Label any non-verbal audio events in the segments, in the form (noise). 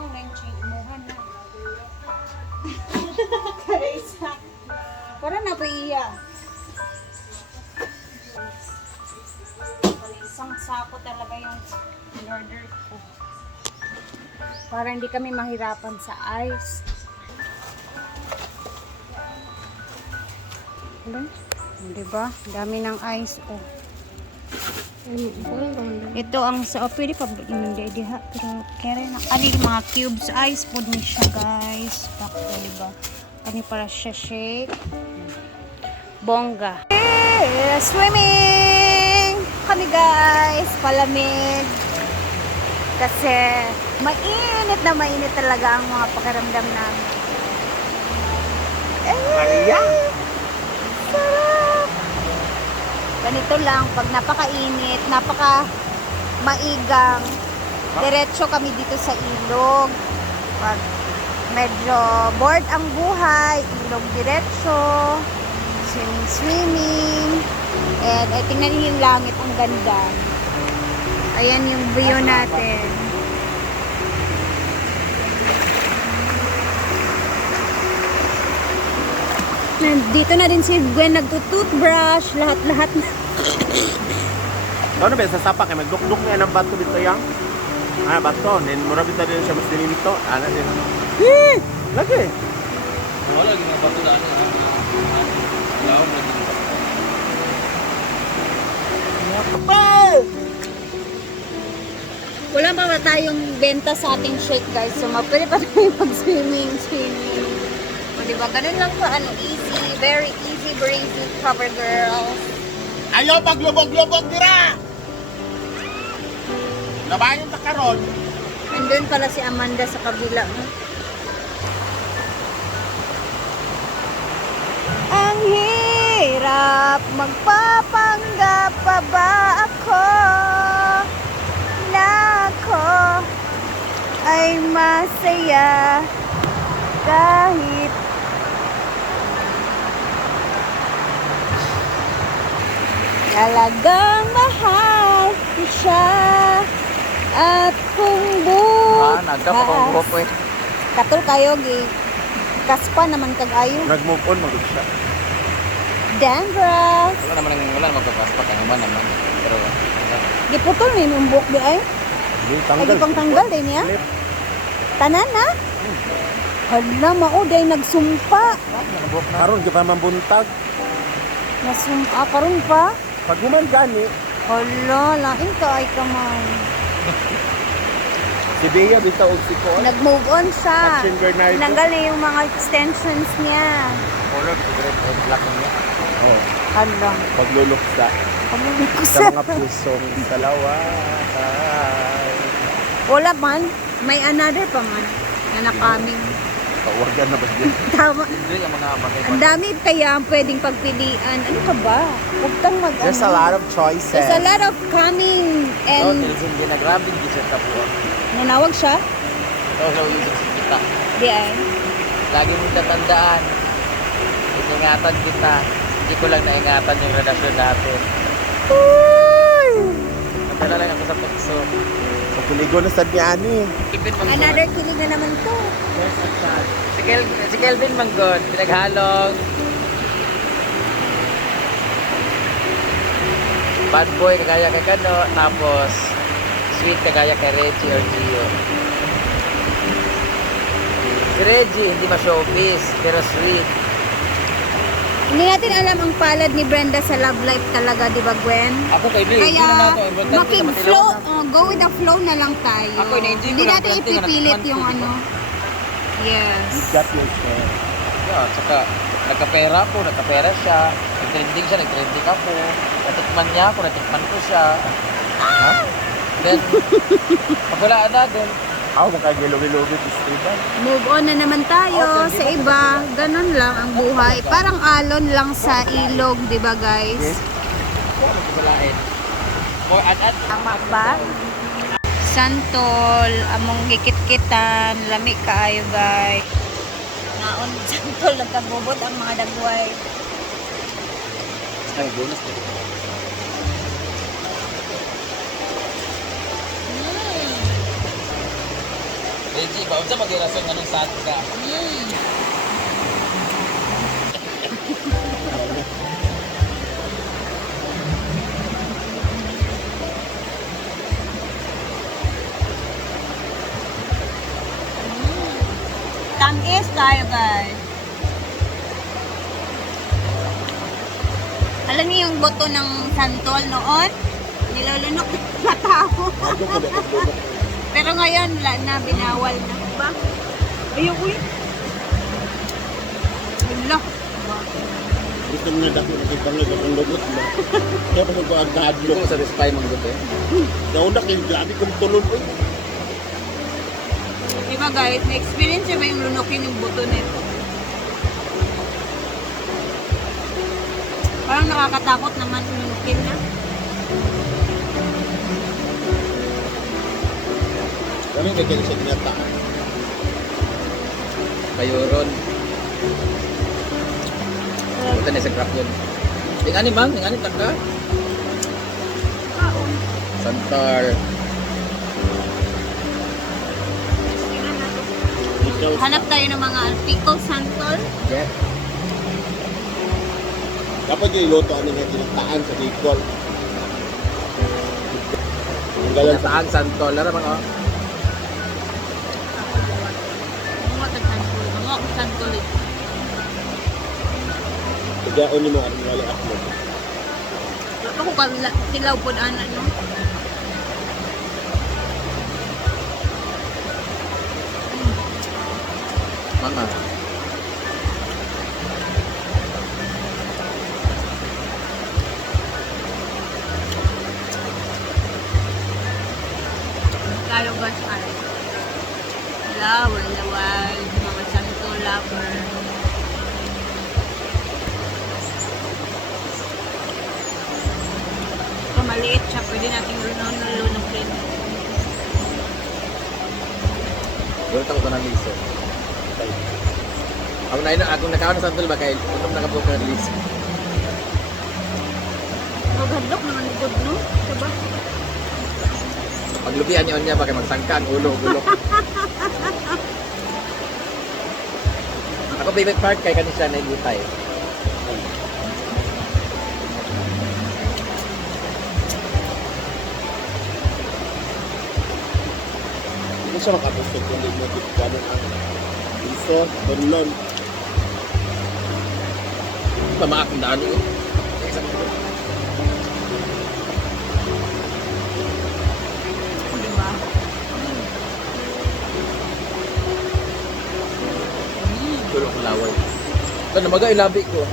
Patong na yung imuhan na. Karisa. Para na pa iya. Isang sako talaga yung in-order ko. Para hindi kami mahirapan sa ice. Ano? Diba? Dami ng ice. Oh. Ito ang sa oh, pwede pa ba hindi diha pero kere na ani mga cubes ice pod ni siya guys. Bakto diba? Kani para siya shake. Bongga. Eh, swimming! Kami guys, palamig. Kasi mainit na mainit talaga ang mga pakiramdam namin. Eh, Maria? sarap! Ganito lang, pag napakainit, napaka maigang, diretso kami dito sa ilog. Pag medyo bored ang buhay, ilog diretso, swimming, swimming. And eh, tingnan yung langit, ang ganda. Ayan yung view natin. Nandito na din si Gwen nagtutoothbrush, lahat-lahat na. Ano ba sa sapa kay magdukduk nga ng bato dito yang? Ah, bato. Then mura bita din siya mas dinito. Ana din. Eh, lagi. Wala lagi mga bato daan na. Wala lagi. Wala pa ba tayong benta sa ating shake guys. So, pwede pa tayo mag-swimming, swimming. O, diba? Ganun lang pa, ano, easy, very easy breezy cover girls. Ayaw paglubog-lubog dira. Labayon ta karon. Andun pala si Amanda sa kabila. no? Ang hirap magpapanggap pa ba ako na ako ay masaya kahit talagang mahal ko siya at kung Ah, nagka pa buhok eh. Katol kayo, gi. Kaspa naman kag-ayo. Nag-move on magud siya. Dandruff. Wala naman ang wala magkakaspak ang naman naman. Pero Giputol ni yung buhok di ay. Di Ay, gipang tanggal din niya. Tanan na. Hala, mauday nagsumpa. buhok na. Karon gyud pa mambuntag. Nasumpa karon pa. Pag human gani, Hala, lain ka ay kaman. si Bea bitaw og si Ko. Nag-move on siya. Action. Tinanggal na yung mga extensions niya. Color to red and black niya. Oh, Hala. pagluluksa Pamuli ko sa sa... mga pusong dalawa. Wala man. May another pa man. Na nakaming. Tawagan na ba din? (laughs) Tama. Hindi ang mga bagay Ang dami kaya ang pwedeng pagpilian. Ano ka ba? Huwag kang mag There's a ano. lot of choices. There's a lot of coming and hindi na grabe di siya tapo. nanawag siya. So, so isip sa kita. Di ay. Lagi mo tatandaan. Ingatan kita. Hindi ko lang naingatan yung relasyon natin. Madala lang ako sa tukso. Sa puligo na sa Diani. Kelvin Manggod. Another kilig na naman to. Si, Kel si Kelvin Manggod. Pinaghalong. Bad boy kagaya kay Kano. Tapos sweet kagaya kay Reggie or Gio. Si Reggie hindi ma-showbiz pero sweet. Hindi natin alam ang palad ni Brenda sa love life talaga, di ba Gwen? Ako kay Lee, Kaya makig-flow, oh, go with the flow na lang tayo. Ako, ina-enjoy ko Hindi lang, natin tingnan, ipipilit yung ano. Yes. You got your share. Yeah, tsaka nagkapera ako, nagkapera siya. Nag-trending siya, nag-trending ako. Natikman niya ako, natikman ko siya. Ha? Then, pag wala na, then, Ako makagilog-ilog Steven. Move on na naman tayo Okay, sa iba. Ganon lang ang buhay. Parang alon lang sa ilog, di ba guys? More ad-ad. Tama ba? Santol, among gikit-kitan, lami kaayo guys. Naon (laughs) santol nagkabubot ang mga dagway. Ay, bonus. Reggie, ba? Unsa mag-irason nga nung sad ka? Tamis tayo guys. Alam niyo yung buto ng santol noon? Nilulunok (laughs) ng mga tao. Ko. Pero ngayon, wala na, binawal na. Ba? Ayaw, uy. Wala. Gusto mo na dako na kibangay ka kung lugot mo. Kaya pa ko ang Hindi kahadlo. ko satisfy mong gusto. Naunak yung grabe kong tulon. Uy, Diba guys, na-experience ba yung lunukin yung buto nito? Parang nakakatakot naman lunukin na. Kami gagawin sa tinata. Kayuron. Punta na sa crack yun. Tingani bang? Tingani taka? Kaon. Santar. Tingnan natin. Ikaw, Hanap tayo ng mga pickle santol. Yeah. dapat yung iloto ano nga tinataan sa Bicol. Ang galang santol. Oh. Mga Ito. Tigaon mo ang wala ako. Pa ko kala- tilaw po ana no? Mama. Siya, pwede natin lunok din. Doon ako ka ng liso. Ako na ina, akong nakaon na santol ba kay unom nakabuka ng liso. Maghadlok naman good, no? Diba? Paglubian niya ba kay magsangka ang ulo, ulo. (laughs) Ako favorite part kay kanisa na igutay. Hindi siya makapustog kung hindi mo dito gano'n ang iso, tunlon. Mama akong daan yun. Diba? Tulo ko laway. Ito namaga ilabi ko.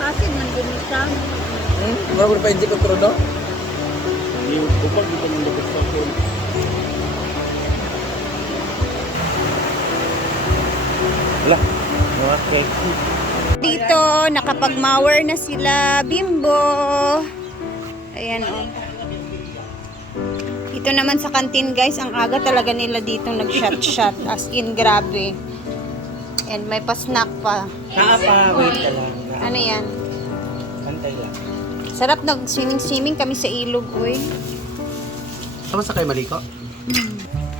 Kasi nandun siya. Hmm? Mura ko pa hindi ko trono. Hindi bukod dito mo lubos sa Wala. Mga cake. Dito, nakapag-mower na sila. Bimbo. Ayan, oh. Dito naman sa kantin, guys, ang aga talaga nila dito nag-shot-shot. (laughs) As in, grabe. And may pa-snack pa. Nakapa, wait ka lang. Ano yan? Antay lang. Sarap nag-swimming-swimming kami sa ilog, uy. Tama sa kayo maliko? (clears throat)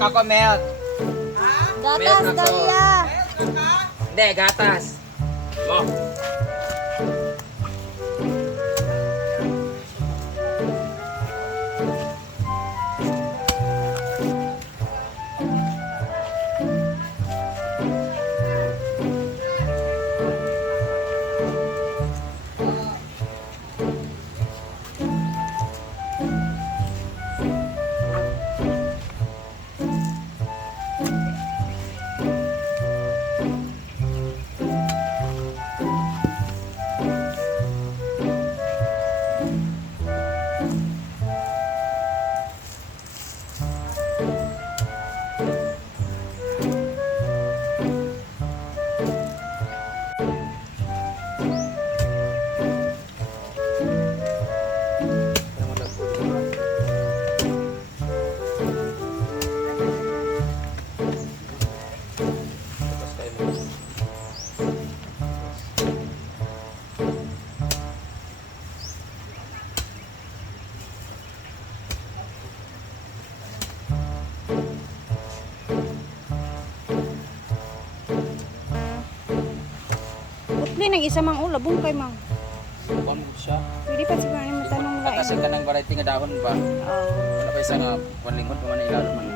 Milk ako, milk. Gatas, Meron ako. Dalia! Hindi, gatas. Oh. Simple nang isa mang ula, bungkay mang. Kuan mo siya. Pwede pa siguro ni matanong lang. Kasi ka ng variety nga dahon ba? Oh. Wala pa isa nga panlingkod pa man ilalo man.